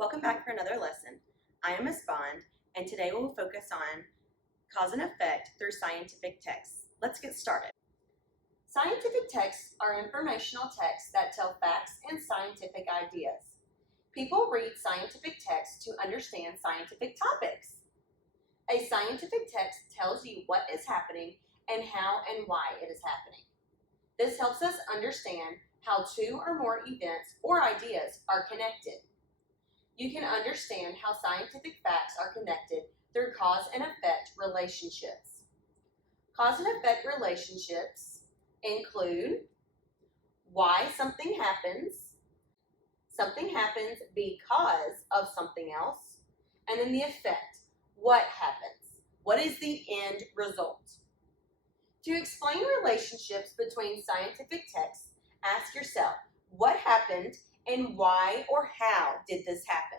Welcome back for another lesson. I am Ms. Bond, and today we will focus on cause and effect through scientific texts. Let's get started. Scientific texts are informational texts that tell facts and scientific ideas. People read scientific texts to understand scientific topics. A scientific text tells you what is happening and how and why it is happening. This helps us understand how two or more events or ideas are connected. You can understand how scientific facts are connected through cause and effect relationships. Cause and effect relationships include why something happens because of something else, and then the effect, what happens, what is the end result. To explain relationships between scientific texts, ask yourself, what happened and why or how did this happen?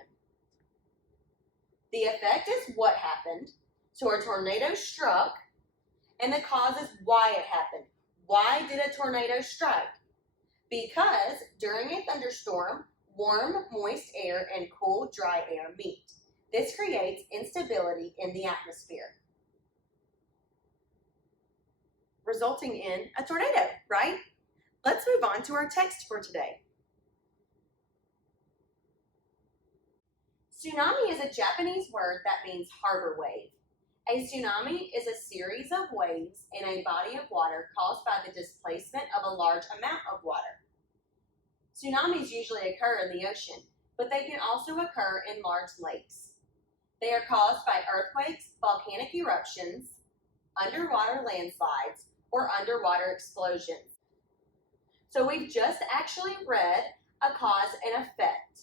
The effect is what happened, so a tornado struck, and the cause is why it happened. Why did a tornado strike? Because during a thunderstorm, warm, moist air and cool, dry air meet. This creates instability in the atmosphere, resulting in a tornado, right? Let's move on to our text for today. Tsunami is a Japanese word that means harbor wave. A tsunami is a series of waves in a body of water caused by the displacement of a large amount of water. Tsunamis usually occur in the ocean, but they can also occur in large lakes. They are caused by earthquakes, volcanic eruptions, underwater landslides, or underwater explosions. So we've just actually read a cause and effect.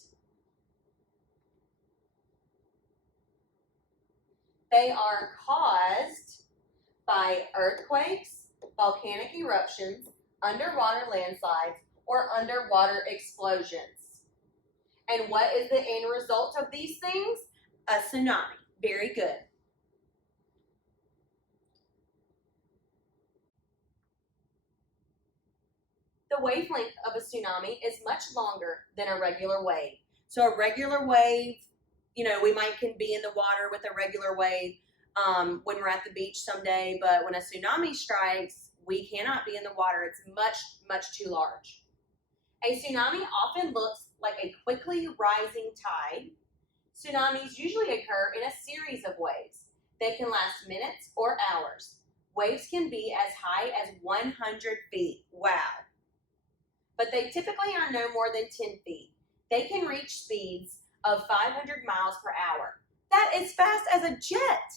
They are caused by earthquakes, volcanic eruptions, underwater landslides, or underwater explosions. And what is the end result of these things? A tsunami. Very good. The wavelength of a tsunami is much longer than a regular wave. So a regular wave, we can be in the water with a regular wave when we're at the beach someday, but when a tsunami strikes, we cannot be in the water. It's much, much too large. A tsunami often looks like a quickly rising tide. Tsunamis usually occur in a series of waves. They can last minutes or hours. Waves can be as high as 100 feet. Wow. But they typically are no more than 10 feet. They can reach speeds of 500 miles per hour. That is fast as a jet.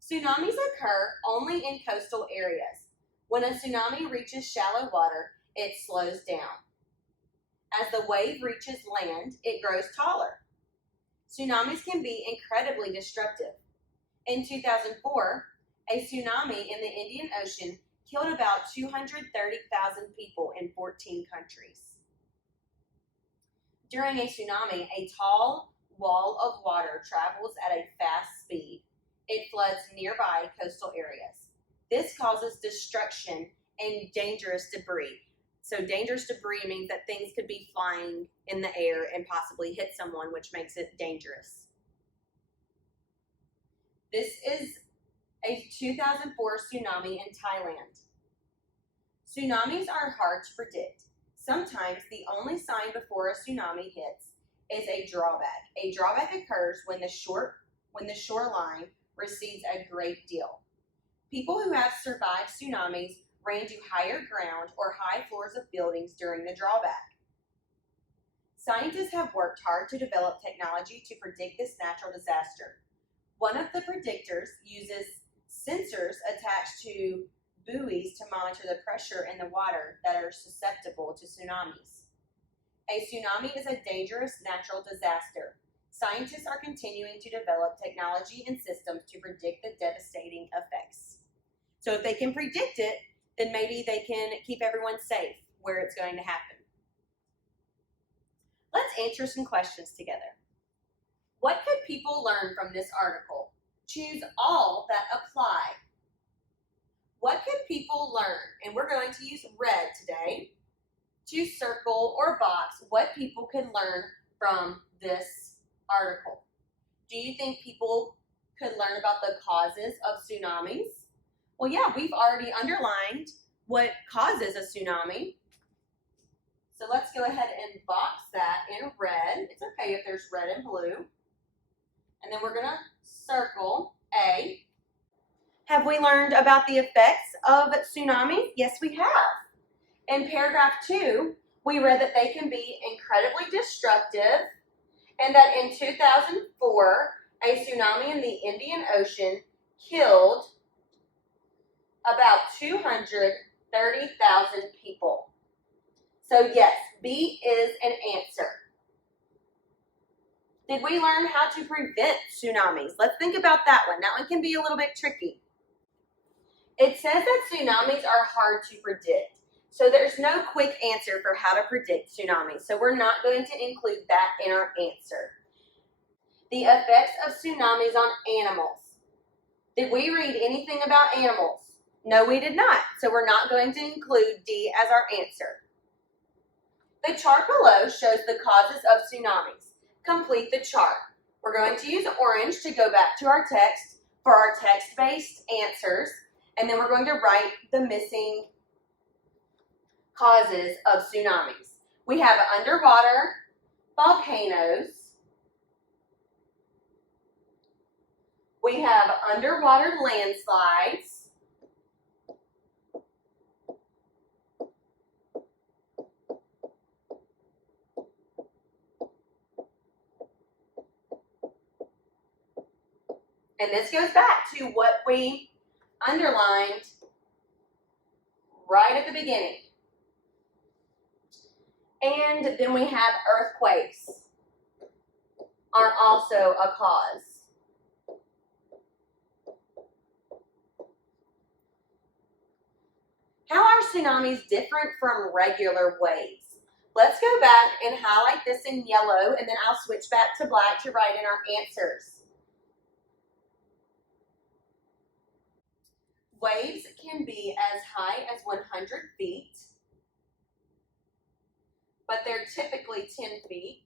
Tsunamis occur only in coastal areas. When a tsunami reaches shallow water, it slows down. As the wave reaches land, it grows taller. Tsunamis can be incredibly destructive. In 2004, a tsunami in the Indian Ocean killed about 230,000 people in 14 countries. During a tsunami, a tall wall of water travels at a fast speed. It floods nearby coastal areas. This causes destruction and dangerous debris. So dangerous debris means that things could be flying in the air and possibly hit someone, which makes it dangerous. This is a 2004 tsunami in Thailand. Tsunamis are hard to predict. Sometimes the only sign before a tsunami hits is a drawback. A drawback occurs when the shoreline recedes a great deal. People who have survived tsunamis ran to higher ground or high floors of buildings during the drawback. Scientists have worked hard to develop technology to predict this natural disaster. One of the predictors uses sensors attached to buoys to monitor the pressure in the water that are susceptible to tsunamis. A tsunami is a dangerous natural disaster. Scientists are continuing to develop technology and systems to predict the devastating effects. So if they can predict it, then maybe they can keep everyone safe where it's going to happen. Let's answer some questions together. What could people learn from this article? Choose all that apply. What could people learn? And we're going to use red today to circle or box what people can learn from this article? Do you think people could learn about the causes of tsunamis? Well, yeah, we've already underlined what causes a tsunami. So let's go ahead and box that in red. It's okay if there's red and blue. And then we're going to circle A. Have we learned about the effects of tsunamis? Yes, we have. In paragraph 2, we read that they can be incredibly destructive and that in 2004, a tsunami in the Indian Ocean killed about 230,000 people. So yes, B is an answer. Did we learn how to prevent tsunamis? Let's think about that one. That one can be a little bit tricky. It says that tsunamis are hard to predict. So there's no quick answer for how to predict tsunamis. So we're not going to include that in our answer. The effects of tsunamis on animals. Did we read anything about animals? No, we did not. So we're not going to include D as our answer. The chart below shows the causes of tsunamis. Complete the chart. We're going to use orange to go back to our text for our text-based answers, and then we're going to write the missing causes of tsunamis. We have underwater volcanoes. We have underwater landslides. And this goes back to what we underlined right at the beginning. And then we have earthquakes are also a cause. How are tsunamis different from regular waves? Let's go back and highlight this in yellow, and then I'll switch back to black to write in our answers. Waves can be as high as 100 feet, but they're typically 10 feet.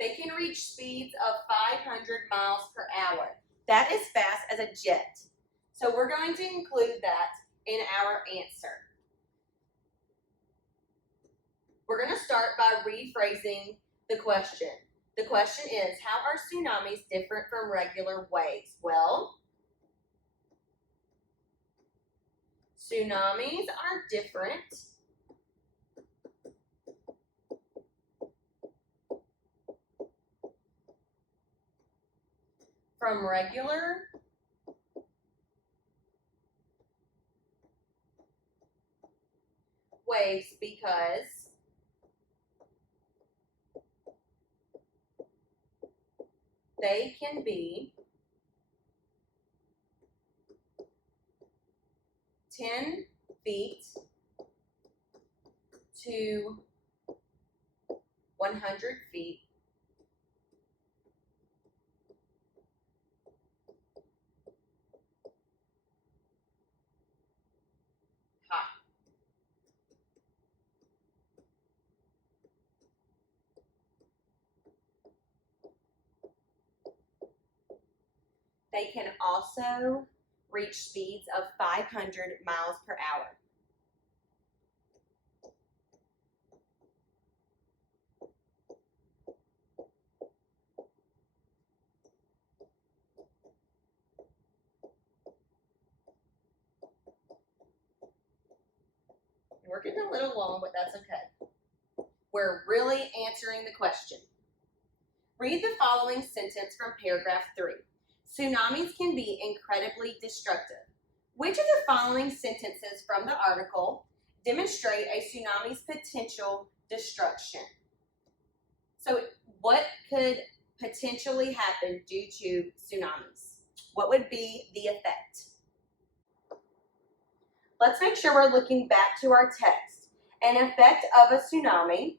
They can reach speeds of 500 miles per hour. That is fast as a jet. So we're going to include that in our answer. We're going to start by rephrasing the question. The question is, how are tsunamis different from regular waves? Well, tsunamis are different from regular waves because they can be 10 feet to 100 feet high. They can also reach speeds of 500 miles per hour. We're getting a little long, but that's okay. We're really answering the question. Read the following sentence from paragraph 3. Tsunamis can be incredibly destructive. Which of the following sentences from the article demonstrate a tsunami's potential destruction? So what could potentially happen due to tsunamis? What would be the effect? Let's make sure we're looking back to our text. An effect of a tsunami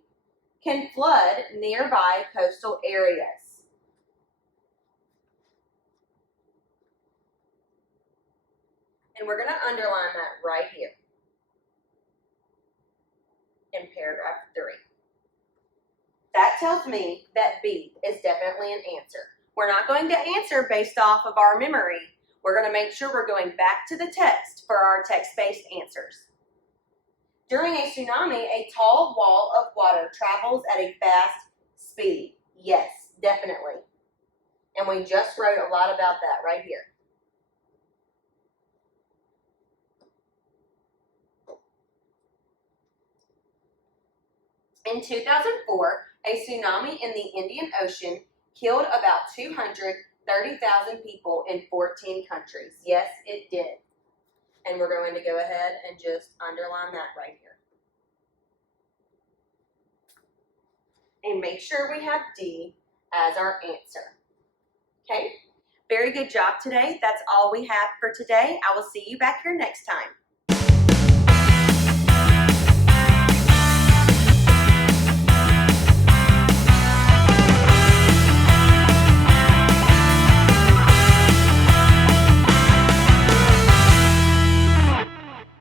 can flood nearby coastal areas. And we're going to underline that right here in paragraph 3. That tells me that B is definitely an answer. We're not going to answer based off of our memory. We're going to make sure we're going back to the text for our text-based answers. During a tsunami, a tall wall of water travels at a fast speed. Yes, definitely. And we just wrote a lot about that right here. In 2004, a tsunami in the Indian Ocean killed about 230,000 people in 14 countries. Yes, it did. And we're going to go ahead and just underline that right here. And make sure we have D as our answer. Okay? Very good job today. That's all we have for today. I will see you back here next time.